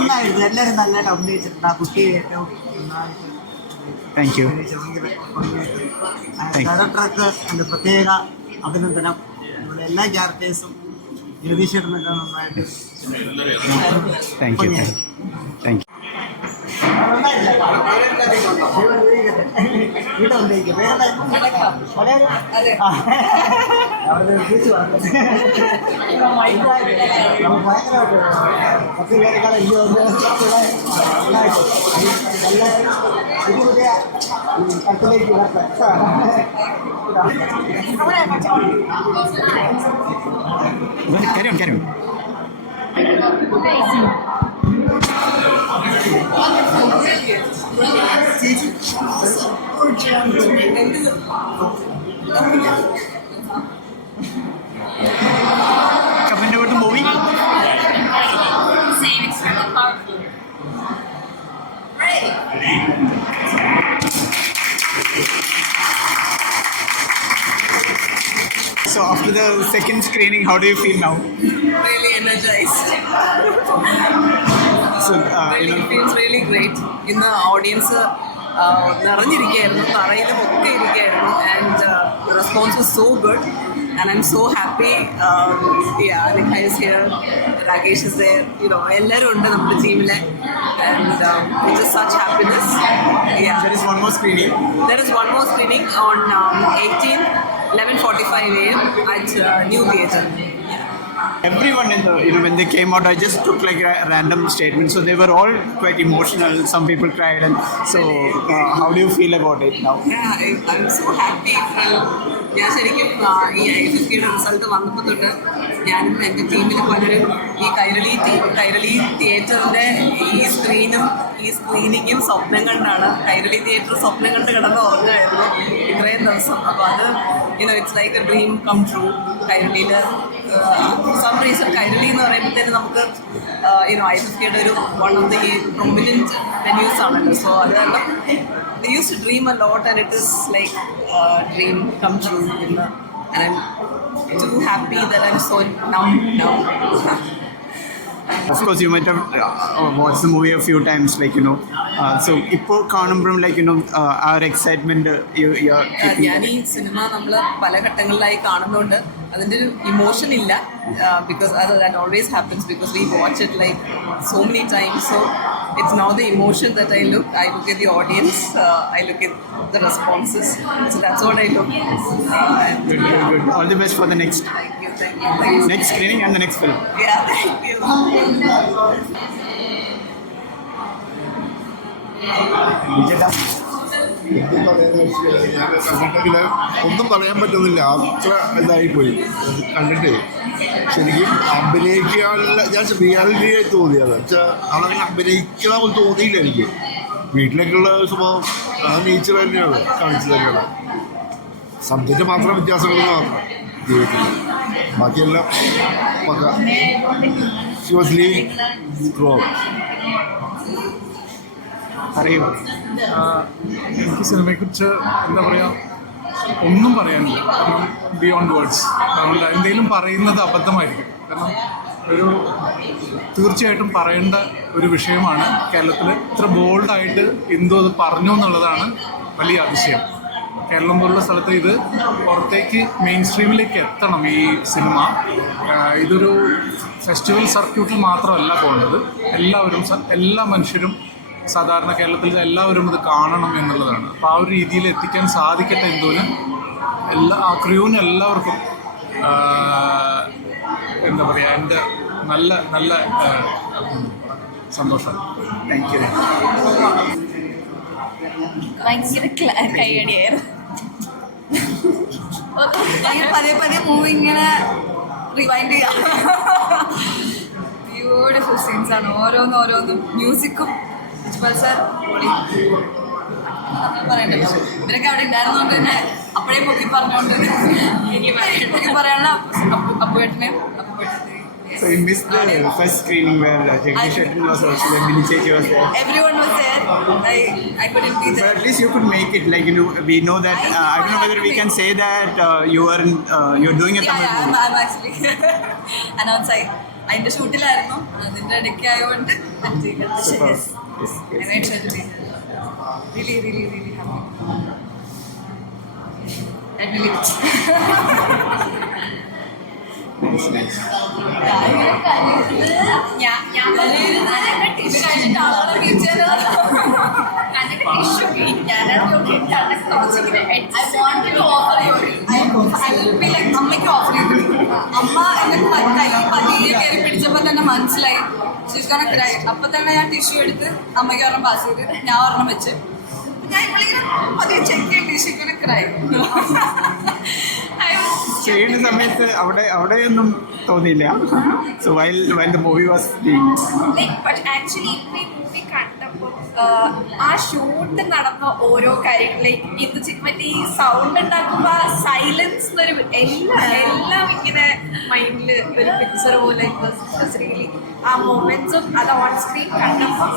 നന്നായിരുന്നു. എല്ലാവരും നല്ലതായിട്ട് അഭിനയിച്ചിട്ടുണ്ട് ആ കുട്ടി ഏറ്റവും നന്നായിട്ട് താങ്ക് യു. ഡയറക്ടർക്ക് എന്റെ പ്രത്യേക അഭിനന്ദനം. ഇവിടെ എല്ലാ ക്യാരക്ടേഴ്സും ജഗദീഷേട്ടനൊക്കെ നന്നായിട്ട് താങ്ക് യു താങ്ക് യു കത്തിലേക്ക് കാര്യം gorgeous. Coming the movie? Extremely powerful. So after the second screening, how do you feel now? Really energized. so uh, really, it feels really great. In the audience, uh, നിറഞ്ഞിരിക്കുകയായിരുന്നു തറയിലും ഒക്കെ ഇരിക്കുകയായിരുന്നു. And response was so good and I'm so happy is here Rakesh is there you know എല്ലാവരും ഉണ്ട് നമ്മുടെ ടീമിലെ and it is such happiness there is one more screening on eighteen eleven forty five A M 18, 11.45 a.m. at uh, New Theatre. Everyone in the you know when they came out i just took like a random statement so they were all quite emotional some people cried and so uh, how do you feel about it now Yeah, I- I'm so happy. ഞാൻ ശരിക്കും ഈ I ഫിഫ്റ്റിയുടെ result വന്നപ്പോൾ തൊട്ട് ഞാനും എന്റെ ടീമിൽ പലരും ഈ കൈരളി ടീം കൈരളി തിയേറ്ററിന്റെ ഈ സ്ക്രീനും ഈ സ്ക്രീനിങ്ങും സ്വപ്നം കണ്ടാണ് കൈരളി തിയേറ്റർ സ്വപ്നം കണ്ട് കിടന്ന് ഉറങ്ങുമായിരുന്നു ഇത്രയും ദിവസം അപ്പോൾ അത് you know it's like a dream come true കൈരളിയിൽ some reason Kairali എന്ന് പറയുമ്പോഴത്തേന് നമുക്ക് യുനോ ഐ ഫിഫ്റ്റിയുടെ ഒരു one of the prominent venues ആണല്ലോ. സോ അത് കാരണം they use to dream a lot and it is like dream come true true. And I I'm too happy that I'm so now now. Of course you might have uh, watched the movie a few times like you know uh, so ഇപ്പോൾ കാണുമ്പോഴും uh, excitement uh, you you're Uh, keeping ഞാൻ ഈ cinema നമ്മൾ പല ഘട്ടങ്ങളിലായി കാണുന്നതുകൊണ്ട് അതിന്റെ ഒരു emotion ഇല്ല ബിക്കോസ് അത് that always happens because we watch it like so many times so it's no the emotion that I look I look at the audience I look at the responses so that's what I look good, good, good. all the best for the next thank you thank you thank you next screening and the next film. Yeah, thank you. എന്തും പറയാന്ന് വെച്ചാൽ ഞാൻ കണ്ടിട്ടെങ്കിൽ ഒന്നും പറയാൻ പറ്റുന്നില്ല. അത്ര ഇതായിപ്പോയി. കണ്ടിട്ട് ശരിക്കും അഭിനയിക്കാനുള്ള ഞാൻ റിയാലിറ്റിയായി തോന്നിയത്. വെച്ചാൽ അതങ്ങനെ അഭിനയിക്കുന്ന പോലെ തോന്നിയില്ല എനിക്ക്. വീട്ടിലേക്കുള്ള സ്വഭാവം ആ നേച്ചർ തന്നെയാണ്. കാണിച്ചതൊക്കെയാണ് സബ്ജക്റ്റ് മാത്രം വ്യത്യാസങ്ങളെന്ന് മാത്രം ജീവിതത്തിൽ. ബാക്കിയെല്ലാം പക്ക. She was living through ah എനിക്ക് സിനിമയെക്കുറിച്ച് എന്താ പറയുക ഒന്നും പറയാനില്ല. കാരണം ബിയോണ്ട് വേർഡ്സ് അതുകൊണ്ട് എന്തെങ്കിലും പറയുന്നത് അബദ്ധമായിരിക്കും. കാരണം ഒരു തീർച്ചയായിട്ടും പറയേണ്ട ഒരു വിഷയമാണ് കേരളത്തിൽ ഇത്ര ബോൾഡായിട്ട് എന്തോ അത് പറഞ്ഞു എന്നുള്ളതാണ് വലിയ അതിശയം. കേരളം പോലുള്ള സ്ഥലത്ത് ഇത് പുറത്തേക്ക് മെയിൻ സ്ട്രീമിലേക്ക് എത്തണം ഈ സിനിമ. ഇതൊരു ഫെസ്റ്റിവൽ സർക്യൂട്ടിൽ മാത്രമല്ല പോകേണ്ടത്. എല്ലാവരും എല്ലാ മനുഷ്യരും സാധാരണ കേരളത്തിൽ എല്ലാവരും ഇത് കാണണം എന്നുള്ളതാണ്. അപ്പോൾ ആ ഒരു രീതിയിൽ എത്തിക്കാൻ സാധിക്കട്ടെ എന്തോലും. എല്ലാ ആ ക്രൂവിന് എല്ലാവർക്കും എന്താ പറയുക എന്റെ നല്ല നല്ല സന്തോഷം. താങ്ക് യു ഭയങ്കര പതിയെ പതിയെ മൂവി ഇങ്ങനെ റിവൈൻഡ് ചെയ്യാം. ബ്യൂട്ടിഫുൾ സീൻസ് ആണ്. ഓരോന്നും ഓരോന്നും. മ്യൂസിക്കും പ്രിൻസിപ്പൽ സാർ പറയണ്ടല്ലോ ഇവരൊക്കെ അവിടെ ഉണ്ടായിരുന്നോണ്ട് തന്നെ അപ്പോഴേ പൊക്കി പറഞ്ഞോണ്ട് എനിക്ക് പൊക്കി പറയാനുള്ള അപ്പുവേട്ടനെയും അപ്പുവേട്ടനെയും So you missed the first screening where uh, Jagdish Shetty was also there, Mini Chechi was there. Everyone was there. I, I couldn't be there. But at least you could make it. Like you know, we know that. I, Uh, I don't know whether we can say that uh, you are in, uh, you're doing a Yeah, Tamil yeah, movie. I'm I'm actually announce ആയി അതിന്റെ ഷൂട്ടിലായിരുന്നു അതിന്റെ ഇടയ്ക്ക് ആയതുകൊണ്ട് Super. Yes. Yes, yes. And I to be. Really, really, really happy. And you അമ്മയ്ക്ക് offer ചെയ്തു അമ്മ എന്നെ പതിയെ കയറി പിടിച്ചപ്പോ തന്നെ മനസ്സിലായി. ശിഷ്കണ ക്രൈ അപ്പൊ തന്നെ ഞാൻ ടിഷ്യൂ എടുത്ത് അമ്മയ്ക്ക് ഒരെണ്ണം പാസ് ചെയ്ത് ഞാൻ ഒരെണ്ണം വെച്ച്. ഞാൻ ഇവളിങ്ങനെ പതിയെ ചെക്ക് ചെയ്തിട്ട് ശിഷ്കണ ക്രൈ ചെയ്യുന്ന സമയത്ത് അവിടെ അവിടെയൊന്നും തോന്നിയില്ല. So while while the movie was ആ ഷൂട്ട് നടന്ന ഓരോ കാര്യങ്ങൾ ലൈക്ക് ഇത് മറ്റേ ഈ സൗണ്ട് ഉണ്ടാക്കുമ്പോ എല്ലാം എല്ലാം മൈൻഡിൽ ഒരു പോലെ ആ സ്ക്രീൻ കണ്ടപ്പോൾ